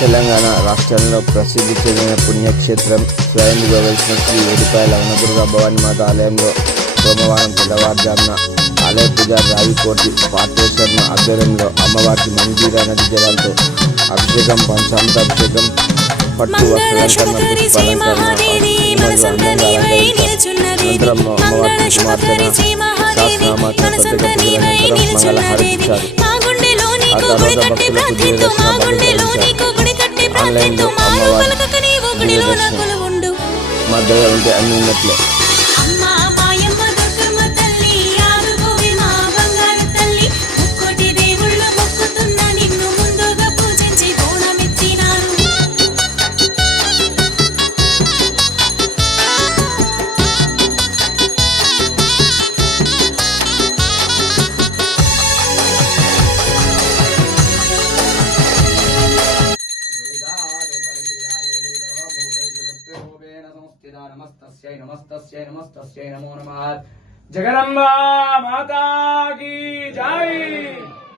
తెలంగాణ రాష్ట్రంలో ప్రసిద్ధి చెందిన పుణ్యక్షేత్రం స్వయంగా వెలిసిన శ్రీ ఏడుపాయల వనదుర్గ భవానీమాత ఆలయంలో సోమవారం తెల్లవారుజామున ఆలయ పూజారి రావికోటి పార్తేశ్వర్మ ఆధ్వర్యంలో అమ్మవారికి మంజీరా నది జలాలతో అభిషేకం, పంచామృతాభిషేకం, పట్టు వస్త్రాలంకరణ, పుష్పాలంకరణ, అనంతరం అమ్మవారికి కుమార్తెన సహస్రనామార్చన ప్రత్యేక పూజల అనంతరం మంగళహారతి ఇచ్చారు. ఆ తర్వాత భక్తులకు దివ్య దర్శన ఆన్లైన్లో అమ్మవారి దివ్య దర్శనం మా దగ్గర ఉంటే అన్ని ఉన్నట్లే. नमस्तस्यै नमस्तस्यै नमो नमः। जगदम्बा माता की जय।